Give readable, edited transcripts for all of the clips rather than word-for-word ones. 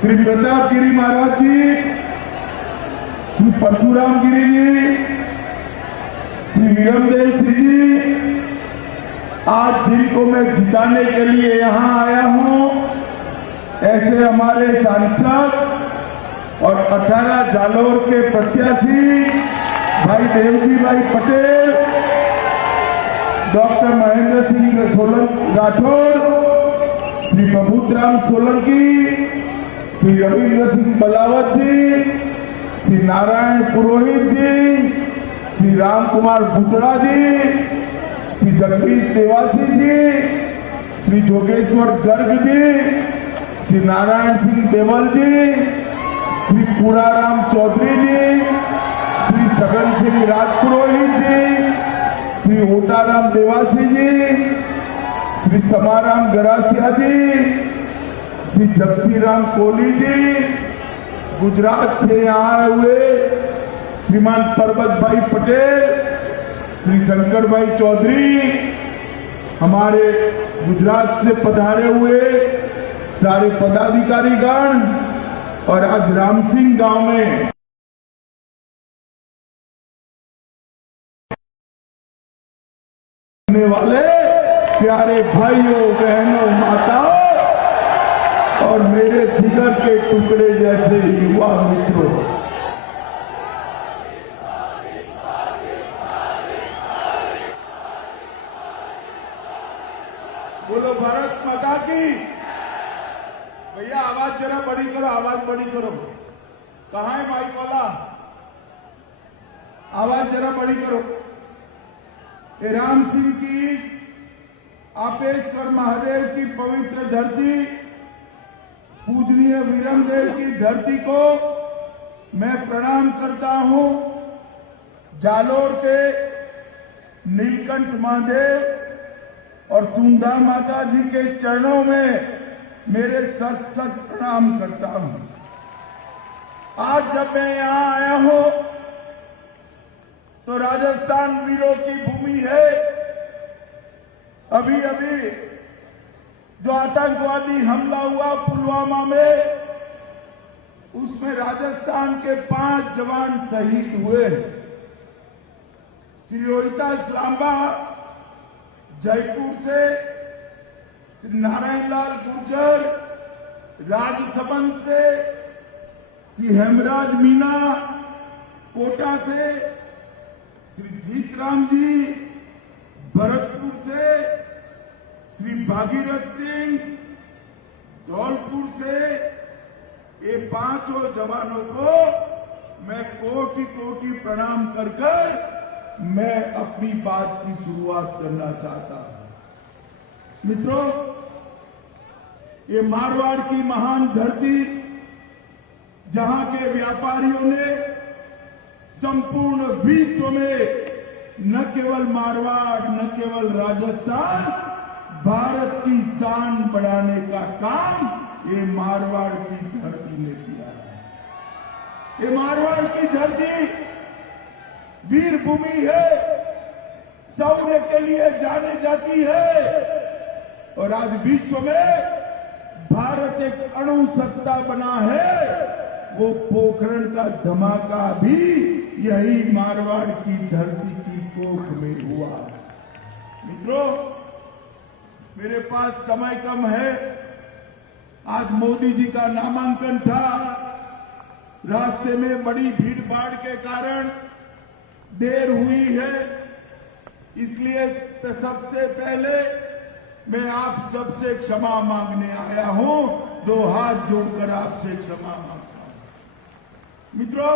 श्री प्रताप गिरी महाराज जी, श्री परशुराम गिरी जी, श्री वीरमदेव सिंह जी, आज जिनको मैं जिताने के लिए यहाँ आया हूँ, ऐसे हमारे सांसद और 18 जालौर के प्रत्याशी भाई देवजी भाई पटेल, डॉक्टर महेंद्र सिंह सोलंकी राठौर, श्री बबूतराम सोलंकी, श्री रविंद्र सिंह बलावत जी, श्री नारायण पुरोहित जी, श्री राम कुमार बुटड़ा जी, श्री जगदीश देवासी जी, श्री जोगेश्वर गर्ग जी, श्री नारायण सिंह देवल जी, श्री पूराराम चौधरी जी, श्री सगन सिंह राजपुरोहित जी, श्री ओटाराम देवासी जी, श्री समाराम गरासिया जी, श्री जगसी राम कोहली जी, गुजरात से यहाँ आए हुए श्रीमान परबत भाई पटेल, श्री शंकर भाई चौधरी, हमारे गुजरात से पधारे हुए सारे पदाधिकारीगण और आज राम सिंह गांव में वाले प्यारे भाइयों बहनों माताओं और मेरे जिगर के टुकड़े जैसे युवा मित्रों, बोलो भारत माता की। भैया आवाज जरा बड़ी करो, आवाज बड़ी करो। कहाँ है माइक वाला? आवाज जरा बड़ी करो। राम सिंह की आपेश्वर महादेव की पवित्र धरती, पूजनीय वीरमदेव की धरती को मैं प्रणाम करता हूं। जालोर के नीलकंठ महादेव और सुंधा माता जी के चरणों में मेरे सत सत प्रणाम करता हूं। आज जब मैं यहां आया हूं तो राजस्थान वीरों की भूमि है। अभी अभी जो आतंकवादी हमला हुआ पुलवामा में, उसमें राजस्थान के 5 जवान शहीद हुए। श्री रोहितास लांबा जयपुर से, श्री नारायण लाल गुर्जर राजसमंद से, श्री हेमराज मीना कोटा से, श्री जीतराम जी भरतपुर से, श्री भागीरथ सिंह धौलपुर से, ये 5 जवानों को मैं कोटि कोटि प्रणाम कर मैं अपनी बात की शुरुआत करना चाहता हूं। मित्रों, ये मारवाड़ की महान धरती, जहां के व्यापारियों ने संपूर्ण विश्व में न केवल मारवाड़, न केवल राजस्थान, भारत की शान बढ़ाने का काम ये मारवाड़ की धरती ने किया है। ये मारवाड़ की धरती वीर भूमि है, शौर्य के लिए जाने जाती है और आज विश्व में भारत एक अणु सत्ता बना है। वो पोखरण का धमाका भी यही मारवाड़ की धरती की कोख में हुआ। मित्रों, मेरे पास समय कम है। आज मोदी जी का नामांकन था, रास्ते में बड़ी भीड़ भाड़ के कारण देर हुई है, इसलिए सबसे पहले मैं आप सबसे क्षमा मांगने आया हूं। 2 हाथ जोड़कर आपसे क्षमा मांगता हूं। मित्रों,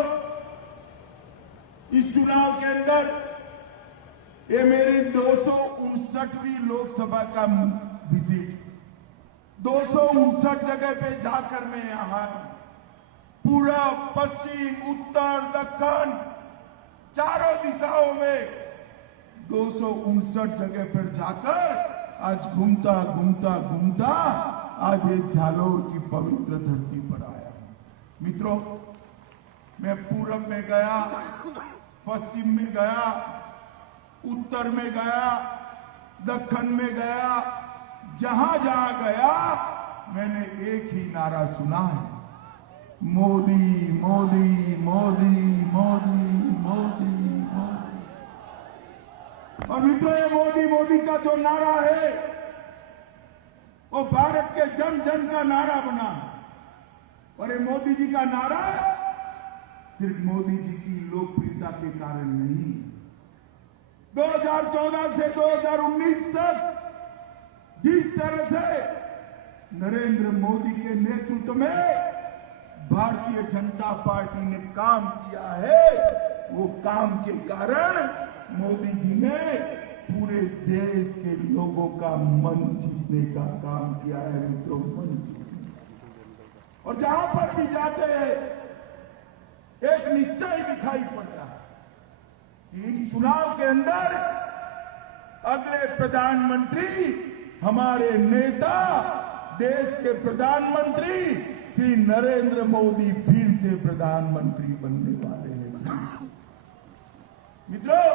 इस चुनाव के अंदर ये मेरी 259वीं लोकसभा का विजिट, 259 जगह पे जाकर मैं यहां पूरा पश्चिम, उत्तर, दक्षिण, चारों दिशाओं में 259 जगह पर जाकर आज घूमता घूमता घूमता आज ये जालोर की पवित्र धरती पर आया हूं। मित्रों, मैं पूरब में गया, पश्चिम में गया, उत्तर में गया, दक्षिण में गया, जहां जहां गया मैंने एक ही नारा सुना है, मोदी मोदी मोदी मोदी मोदी मोदी। और मित्रों, ये मोदी मोदी का जो नारा है वो भारत के जन जन का नारा बना है। और ये मोदी जी का नारा सिर्फ मोदी जी की लोकप्रियता के कारण नहीं, 2014 से 2019 तक जिस तरह से नरेंद्र मोदी के नेतृत्व में भारतीय जनता पार्टी ने काम किया है, वो काम के कारण मोदी जी ने पूरे देश के लोगों का मन जीतने का काम किया है। मित्रों, मन जीतने। और जहां पर भी जाते हैं एक निश्चय दिखाई पड़ता है कि इस चुनाव के अंदर अगले प्रधानमंत्री हमारे नेता, देश के प्रधानमंत्री श्री नरेंद्र मोदी फिर से प्रधानमंत्री बनने वाले हैं। मित्रों,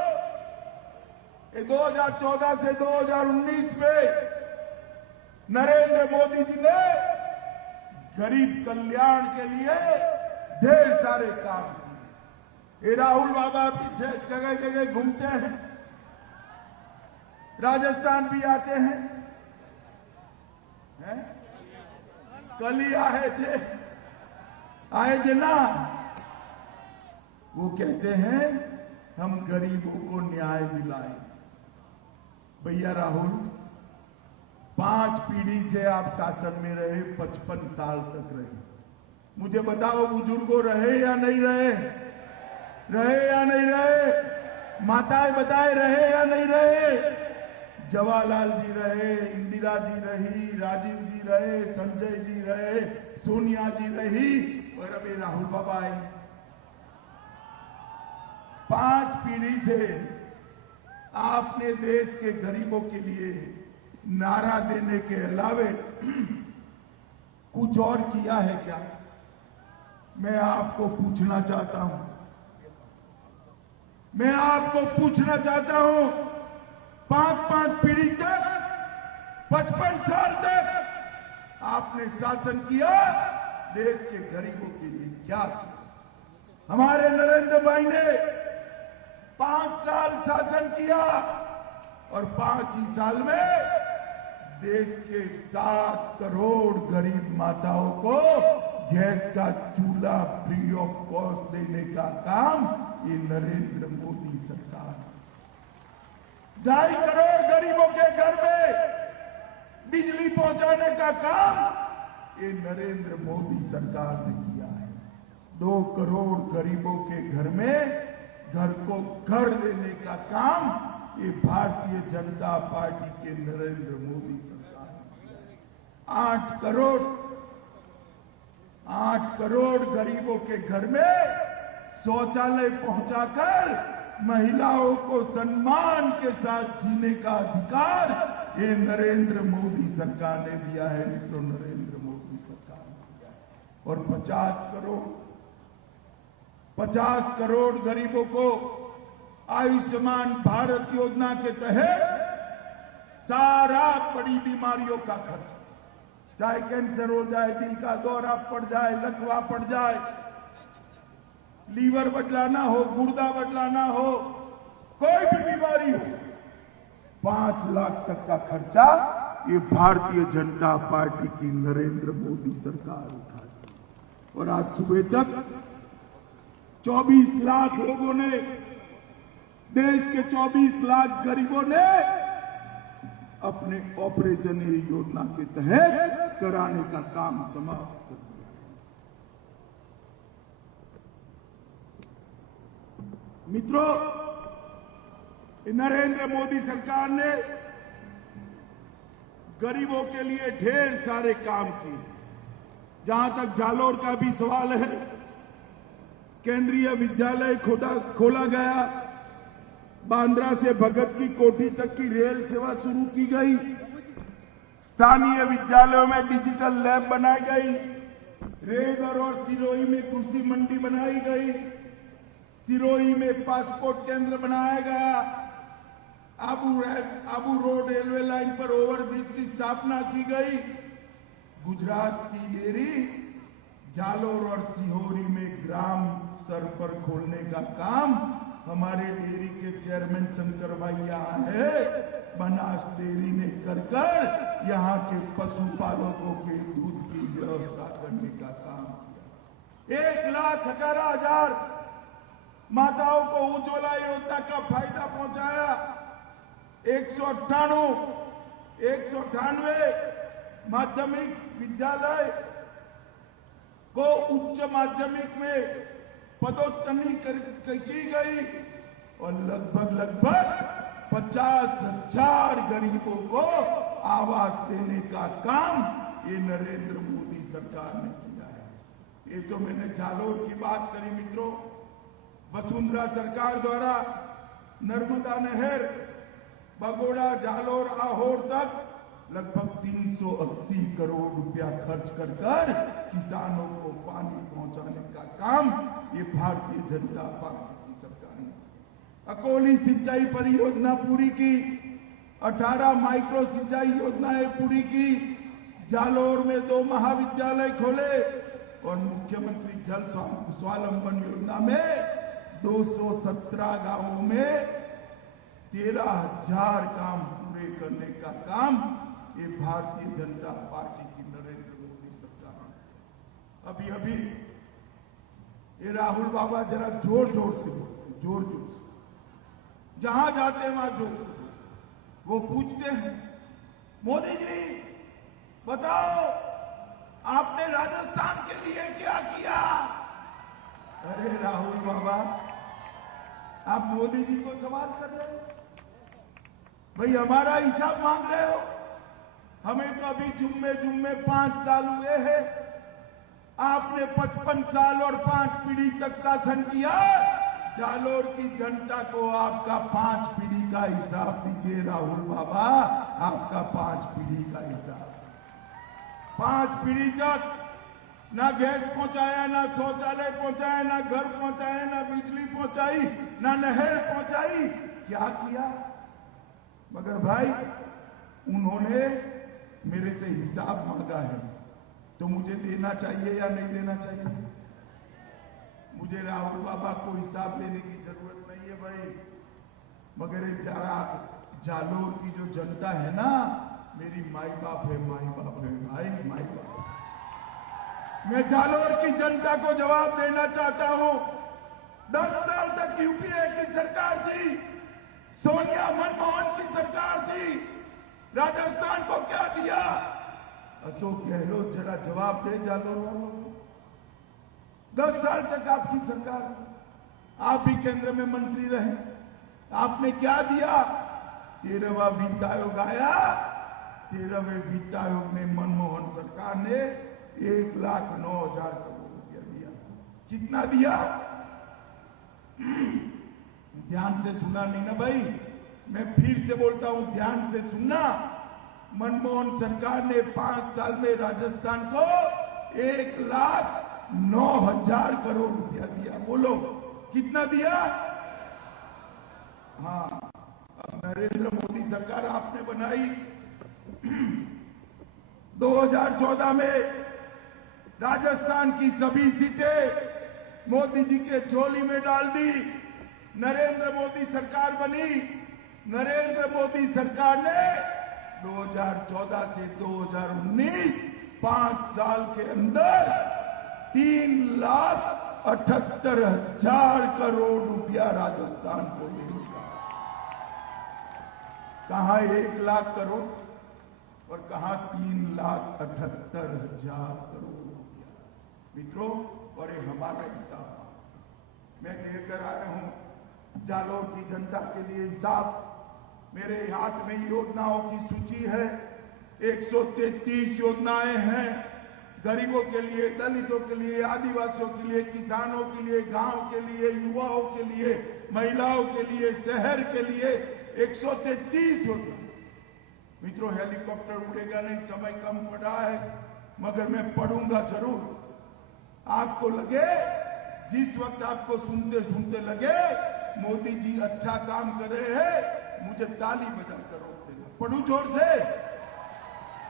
2014 से 2019 में नरेंद्र मोदी जी ने गरीब कल्याण के लिए ढेर सारे काम किए। ये राहुल बाबा भी जगह जगह घूमते हैं, राजस्थान भी आते हैं, कल ही आए थे ना। वो कहते हैं हम गरीबों को न्याय दिलाए। भैया राहुल, 5 पीढ़ी से आप शासन में रहे, 55 साल तक रहे। मुझे बताओ, बुजुर्गों रहे या नहीं रहे? रहे या नहीं रहे? माताएं बताए रहे या नहीं रहे? जवाहरलाल जी रहे, इंदिरा जी रही, राजीव जी रहे, संजय जी रहे, सोनिया जी रही, और अभी राहुल बाबा आए। 5 पीढ़ी से आपने देश के गरीबों के लिए नारा देने के अलावे कुछ और किया है क्या? मैं आपको पूछना चाहता हूं, मैं आपको पूछना चाहता हूं, 5 पीढ़ी तक, 55 साल तक आपने शासन किया, देश के गरीबों के लिए क्या किया? हमारे नरेंद्र भाई ने 5 साल शासन किया और 5 ही साल में देश के 7 करोड़ गरीब माताओं को गैस का चूल्हा फ्री ऑफ कॉस्ट देने का काम ये नरेंद्र मोदी सरकार, 2.5 करोड़ गरीबों के घर में बिजली पहुंचाने का काम ये नरेंद्र मोदी सरकार ने किया है। 2 करोड़ गरीबों के घर में घर को घर देने का काम ये भारतीय जनता पार्टी के नरेंद्र मोदी सरकार ने किया है। 8 करोड़ गरीबों के घर में शौचालय पहुंचाकर महिलाओं को सम्मान के साथ जीने का अधिकार ये नरेंद्र मोदी सरकार ने दिया है। मित्रों, नरेंद्र मोदी सरकार ने दिया है। और 50 करोड़ गरीबों को आयुष्मान भारत योजना के तहत सारा बड़ी बीमारियों का खर्च, चाहे कैंसर हो जाए, दिल का दौरा पड़ जाए, लकवा पड़ जाए, लीवर बदलाना हो, गुर्दा बदलाना हो, कोई भी बीमारी हो, 5 लाख तक का खर्चा ये भारतीय जनता पार्टी की नरेंद्र मोदी सरकार उठाई। और आज सुबह तक 24 लाख लोगों ने, देश के 24 लाख गरीबों ने अपने ऑपरेशन योजना के तहत कराने का काम समाप्त कर दिया। मित्रों, नरेंद्र मोदी सरकार ने गरीबों के लिए ढेर सारे काम किए। जहां तक जालोर का भी सवाल है, केंद्रीय विद्यालय खोला गया, बांद्रा से भगत की कोठी तक की रेल सेवा शुरू की गई, स्थानीय विद्यालयों में डिजिटल लैब बनाई गई, रेगर और सिरोही में कृषि मंडी बनाई गई, सिरोही में पासपोर्ट केंद्र बनाया गया, आबू रोड रेलवे लाइन पर ओवरब्रिज की स्थापना की गई, गुजरात की डेयरी जालोर और सिहोरी में ग्राम स्तर पर खोलने का काम हमारे डेयरी के चेयरमैन शंकर भाई यहाँ है, बनास डेयरी ने कर यहाँ के पशुपालकों के दूध की व्यवस्था करने का काम किया। 1,18,000 माताओं को उज्ज्वला योजना का फायदा पहुंचाया। 198 माध्यमिक विद्यालय को उच्च माध्यमिक में पदोन्नति की गई और लगभग 50,000 गरीबों को आवास देने का काम ये नरेंद्र मोदी सरकार ने किया है। ये तो मैंने जालोर की बात करी मित्रों। वसुंधरा सरकार द्वारा नर्मदा नहर बगोड़ा जालोर आहोर तक लगभग 380 करोड़ रुपया खर्च कर किसानों को पानी पहुंचाने का काम ये भारतीय जनता पार्टी की सरकार ने। अकोली सिंचाई परियोजना पूरी की, 18 माइक्रो सिंचाई योजनाएं पूरी की, जालोर में 2 महाविद्यालय खोले और मुख्यमंत्री जल स्वावलंबन योजना में 217 गांवों में 13,000 काम पूरे करने का काम ये भारतीय जनता पार्टी की नरेंद्र मोदी सरकार है। अभी ये राहुल बाबा जरा जोर जोर से जहां जाते हैं वहां जोर से वो पूछते हैं, मोदी जी बताओ आपने राजस्थान के लिए क्या किया? अरे राहुल बाबा आप मोदी जी को सवाल कर रहे हो भाई, हमारा हिसाब मांग रहे हो? हमें तो अभी जुम्मे 5 साल हुए हैं, आपने 55 साल और 5 पीढ़ी तक शासन किया। जालोर की जनता को आपका 5 पीढ़ी का हिसाब दीजिए राहुल बाबा, आपका 5 पीढ़ी का हिसाब। 5 पीढ़ी तक ना गैस पहुंचाया, ना शौचालय पहुंचाया, ना घर पहुंचाया, ना बिजली पहुंचाई, ना नहर पहुंचाई, क्या किया? मगर भाई उन्होंने मेरे से हिसाब मांगा है तो मुझे देना चाहिए या नहीं देना चाहिए? मुझे राहुल बाबा को हिसाब देने की जरूरत नहीं है भाई, मगर जरा जालोर की जो जनता है ना, मेरी माई बाप है भाई, माई बाप। मैं जालोर की जनता को जवाब देना चाहता हूं। 10 साल तक यूपीए की सरकार थी, सोनिया मनमोहन की सरकार थी, राजस्थान को क्या दिया? अशोक गहलोत जरा जवाब दे जालोर वालों को। 10 साल तक आपकी सरकार, आप भी केंद्र में मंत्री रहे, आपने क्या दिया? 13वां वित्त आयोग आया, 13वें वित्त आयोग में मनमोहन सरकार ने 1,09,000 करोड़ रुपया दिया। कितना दिया? ध्यान से सुना नहीं ना भाई, मैं फिर से बोलता हूं, ध्यान से सुनना। मनमोहन सरकार ने 5 साल में राजस्थान को 1,09,000 करोड़ रुपया दिया। बोलो कितना दिया? हाँ, अब नरेंद्र मोदी सरकार आपने बनाई। 2014 में राजस्थान की सभी सीटें मोदी जी के झोली में डाल दी। नरेंद्र मोदी सरकार बनी। नरेंद्र मोदी सरकार ने 2014 से 2019 5 साल के अंदर 3,78,000 करोड़ रुपया राजस्थान को दे दिया। कहां 1 लाख करोड़ और कहां 3,78,000 करोड़ रुपया। मित्रों, और ये हमारा हिसाब मैं लेकर आया हूं जालोर की जनता के लिए हिसाब। मेरे हाथ में योजनाओं की सूची है। 133 योजनाएं हैं, गरीबों के लिए, दलितों के लिए, आदिवासियों के लिए, किसानों के लिए, गांव के लिए, युवाओं के लिए, महिलाओं के लिए, शहर के लिए 133 योजना। मित्रों, हेलीकॉप्टर उड़ेगा नहीं, समय कम पड़ा है, मगर मैं पढ़ूंगा जरूर। आपको लगे, जिस वक्त आपको सुनते सुनते लगे मोदी जी अच्छा काम कर रहे हैं, मुझे ताली बजाकर रोक देना। पढ़ू जोर से,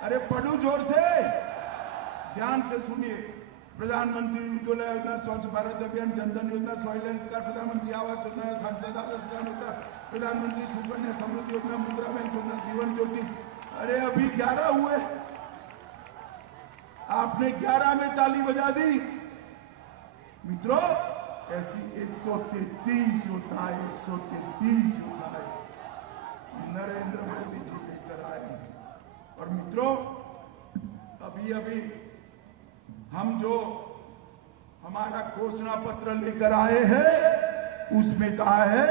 अरे पढ़ू जोर से, ध्यान से सुनिए। प्रधानमंत्री उज्ज्वला योजना, स्वच्छ भारत अभियान, जनधन योजना, सॉइल हेल्थ कार्ड, प्रधानमंत्री आवास योजना, सांसद आदर्श ग्राम योजना, प्रधानमंत्री सुकन्या समृद्धि योजना, मुद्रा बैंक योजना, जीवन ज्योति। अरे अभी 11 हुए, आपने 11 में ताली बजा दी। मित्रों, ऐसी 133 योजनाएं, 133 योजनाएं नरेंद्र मोदी जी लेकर आए हैं। और मित्रों, अभी अभी हम जो हमारा घोषणा पत्र लेकर आए हैं उसमें कहा है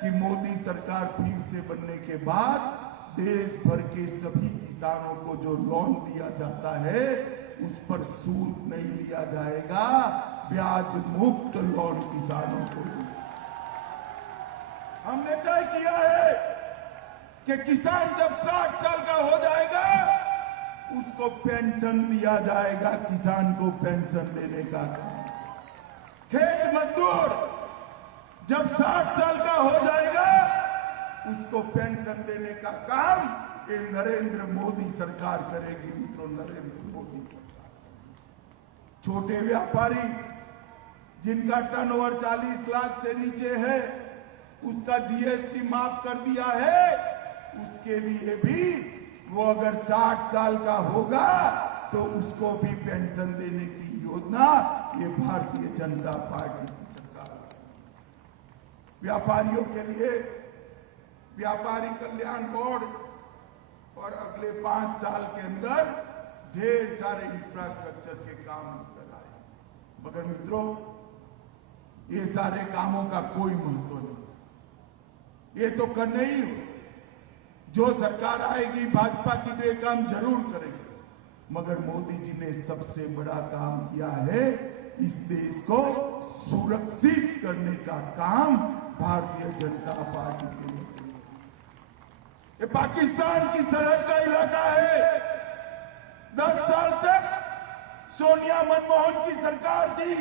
कि मोदी सरकार फिर से बनने के बाद देश भर के सभी किसानों को जो लोन दिया जाता है उस पर सूद नहीं लिया जाएगा, ब्याज मुक्त लोन किसानों को। हमने तय किया है कि किसान जब 60 साल का हो जाएगा उसको पेंशन दिया जाएगा, किसान को पेंशन देने का काम। खेत मजदूर जब 60 साल का हो जाएगा उसको पेंशन देने का काम ये नरेंद्र मोदी सरकार करेगी। मित्रों, नरेंद्र मोदी सरकार। छोटे व्यापारी जिनका टर्नओवर 40 लाख से नीचे है उसका जीएसटी माफ कर दिया है, उसके लिए भी वो अगर 60 साल का होगा तो उसको भी पेंशन देने की योजना ये भारतीय जनता पार्टी की सरकार है। व्यापारियों के लिए व्यापारी कल्याण बोर्ड और अगले 5 साल के अंदर ढेर सारे इंफ्रास्ट्रक्चर के काम कराए। मगर मित्रों, ये सारे कामों का कोई महत्व नहीं। ये तो करने ही हो, जो सरकार आएगी भाजपा की तो ये काम जरूर करेगी। मगर मोदी जी ने सबसे बड़ा काम किया है, इस देश को सुरक्षित करने का काम भारतीय जनता पार्टी के लिए। ये पाकिस्तान की सरहद का इलाका है। 10 साल तक सोनिया मनमोहन की सरकार थी।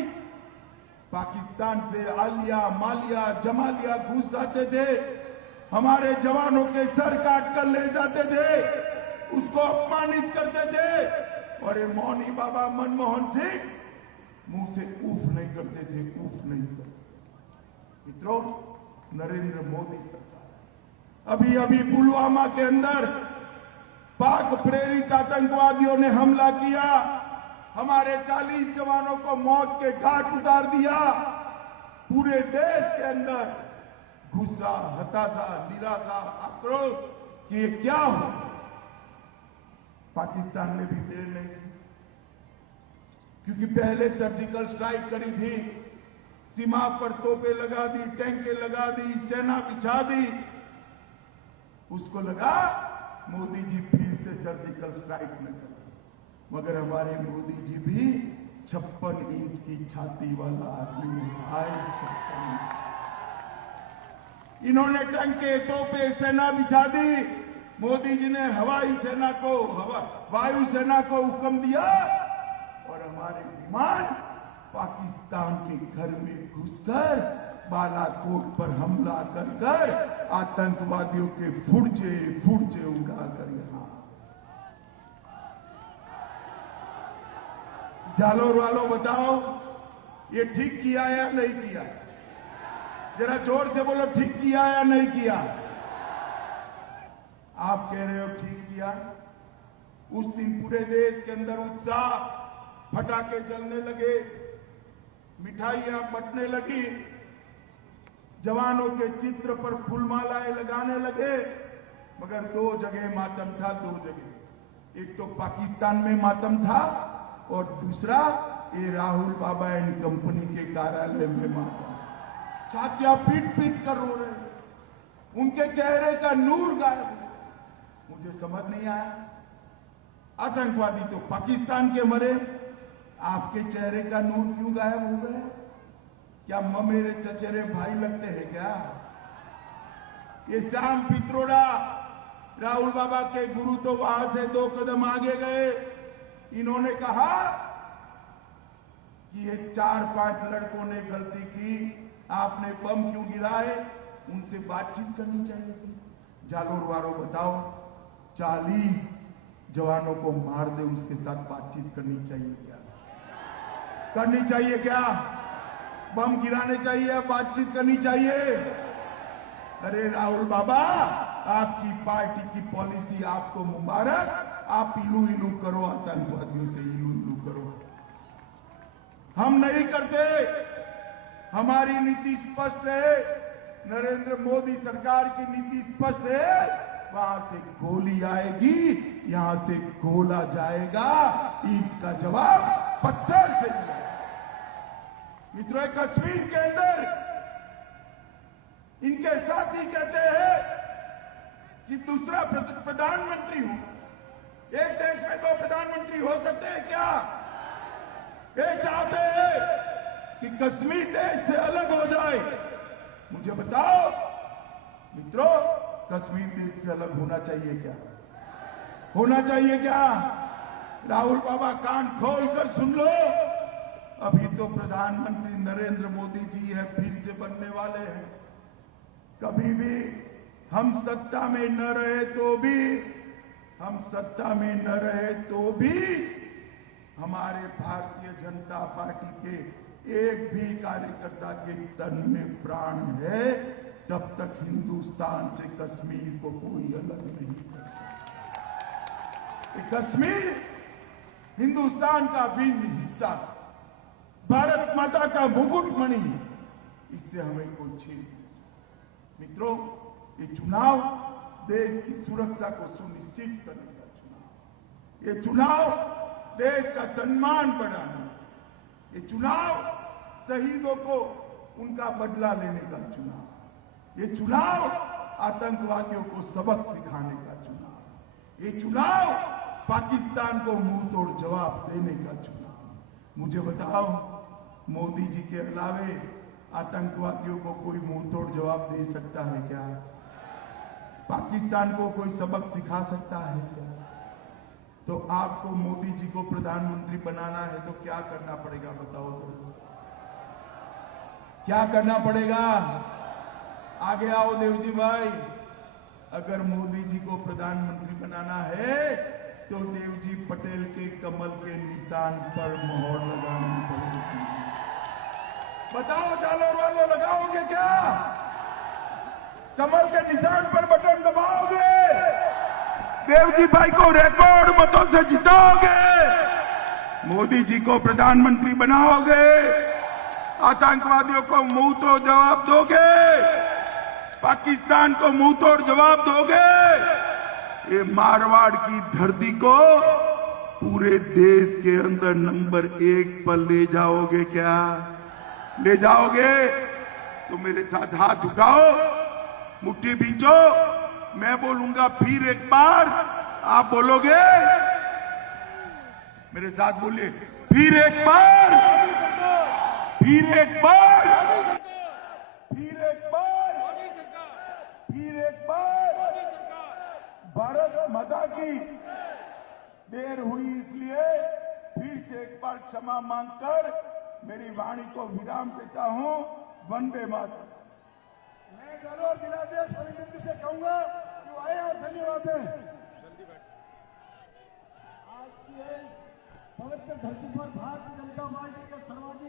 पाकिस्तान से आलिया, मालिया, जमालिया घुस जाते थे, हमारे जवानों के सर काट कर ले जाते थे, उसको अपमानित करते थे। और ये मौनी बाबा मनमोहन सिंह मुंह से ऊफ नहीं करते थे, ऊफ नहीं करते। मित्रों, नरेंद्र मोदी सरकार अभी अभी पुलवामा के अंदर पाक प्रेरित आतंकवादियों ने हमला किया, हमारे 40 जवानों को मौत के घाट उतार दिया। पूरे देश के अंदर गुस्सा, हताशा, निराशा, आक्रोश कि ये क्या हो। पाकिस्तान ने भी देर नहीं की, क्योंकि पहले सर्जिकल स्ट्राइक करी थी, सीमा पर तोपें लगा दी, टैंकें लगा दी, सेना बिछा दी। उसको लगा मोदी जी फिर से सर्जिकल स्ट्राइक न करें। मगर हमारे मोदी जी भी 56 इंच की छाती वाला आदमी है। 56 इंच। इन्होंने टंके, तोपे, सेना बिछा दी। मोदी जी ने हवाई सेना को, वायु सेना को हुक्म दिया और हमारे विमान पाकिस्तान के घर में घुसकर बालाकोट पर हमला कर आतंकवादियों के फुर्जे उड़ाकर यहां। जालोर वालों बताओ, ये ठीक किया या नहीं किया? जरा जोर से बोलो, ठीक किया या नहीं किया? आप कह रहे हो ठीक किया। उस दिन पूरे देश के अंदर उत्साह, पटाखे चलने लगे, मिठाइयां बंटने लगी, जवानों के चित्र पर फूलमालाएं लगाने लगे। मगर 2 जगह मातम था, 2 जगह। एक तो पाकिस्तान में मातम था और दूसरा ये राहुल बाबा एंड कंपनी के कार्यालय में मातम। छातियां पीट कर रो रहे, उनके चेहरे का नूर गायब हो। मुझे समझ नहीं आया, आतंकवादी तो पाकिस्तान के मरे, आपके चेहरे का नूर क्यों गायब हो गया? क्या मेरे चचेरे भाई लगते हैं क्या? ये श्याम पित्रोड़ा, राहुल बाबा के गुरु तो वहां से 2 कदम आगे गए। इन्होंने कहा कि ये 4-5 लड़कों ने गलती की, आपने बम क्यों गिराए? उनसे बातचीत करनी चाहिए थी। जालोर वालों बताओ, 40 जवानों को मार दे, उसके साथ बातचीत करनी चाहिए क्या? करनी चाहिए क्या? बम गिराने चाहिए, बातचीत करनी चाहिए? अरे राहुल बाबा, आपकी पार्टी की पॉलिसी आपको मुबारक। आप इलू इलू करो, आतंकवादियों से इलू इलू करो। हम नहीं करते। हमारी नीति स्पष्ट है। नरेंद्र मोदी सरकार की नीति स्पष्ट है। वहां से गोली आएगी, यहां से गोला जाएगा। ईंट का जवाब पत्थर से दिया। मित्रों, कश्मीर के अंदर इनके साथी कहते हैं कि दूसरा प्रधानमंत्री हो। एक देश में दो प्रधानमंत्री हो सकते हैं क्या? ये चाहते हैं कि कश्मीर देश से अलग हो जाए। मुझे बताओ मित्रों, कश्मीर देश से अलग होना चाहिए क्या? होना चाहिए क्या? राहुल बाबा, कान खोलकर सुन लो। अभी तो प्रधानमंत्री नरेंद्र मोदी जी है, फिर से बनने वाले हैं। कभी भी हम सत्ता में न रहे तो भी, हम सत्ता में न रहे तो भी हमारे भारतीय जनता पार्टी के एक भी कार्यकर्ता के तन में प्राण है। तब तक हिंदुस्तान से कश्मीर को कोई अलग नहीं कर सकता। कश्मीर हिंदुस्तान का अभिन्न हिस्सा, भारत माता का मुकुटमणि, इससे हमें कोई छीन नहीं सकता। मित्रों, ये चुनाव देश की सुरक्षा को सुनिश्चित करने का चुनाव, ये चुनाव देश का सम्मान बढ़ाना, ये चुनाव शहीदों को उनका बदला लेने का चुनाव, ये चुनाव आतंकवादियों को सबक सिखाने का चुनाव, ये चुनाव पाकिस्तान को मुंह तोड़ जवाब देने का चुनाव। मुझे बताओ, मोदी जी के अलावे आतंकवादियों को कोई मुंह तोड़ जवाब दे सकता है क्या? पाकिस्तान को कोई सबक सिखा सकता है क्या? तो आपको मोदी जी को प्रधानमंत्री बनाना है तो क्या करना पड़ेगा बताओ तो? क्या करना पड़ेगा? आगे आओ देवजी भाई। अगर मोदी जी को प्रधानमंत्री बनाना है तो देवजी पटेल के कमल के निशान पर मोहर लगानी पड़ेगी। बताओ जालोर वालों, लगाओगे क्या? कमल के निशान पर बटन दबाओगे? देवजी भाई को रिकॉर्ड मतों से जिताओगे? मोदी जी को प्रधानमंत्री बनाओगे? आतंकवादियों को मुंह तोड़ जवाब दोगे? पाकिस्तान को मुंह तोड़ जवाब दोगे? ये मारवाड़ की धरती को पूरे देश के अंदर नंबर 1 पर ले जाओगे क्या? ले जाओगे? तो मेरे साथ हाथ उठाओ, मुट्ठी भींचो। मैं बोलूंगा फिर एक बार, आप बोलोगे? मेरे साथ बोलिए, फिर एक बार, फिर एक बार, फिर एक बार, फिर एक बार। भारत माता की देर हुई, इसलिए फिर से एक बार क्षमा मांगकर मेरी वाणी को विराम देता हूं। वंदे मातरम। मैं जालोर जिलाध्यक्ष रविंद्र जी से कहूंगा कि वो आए और धन्यवाद है। आज की पवित्र धरती पर भारतीय जनता पार्टी का सर्वाधिक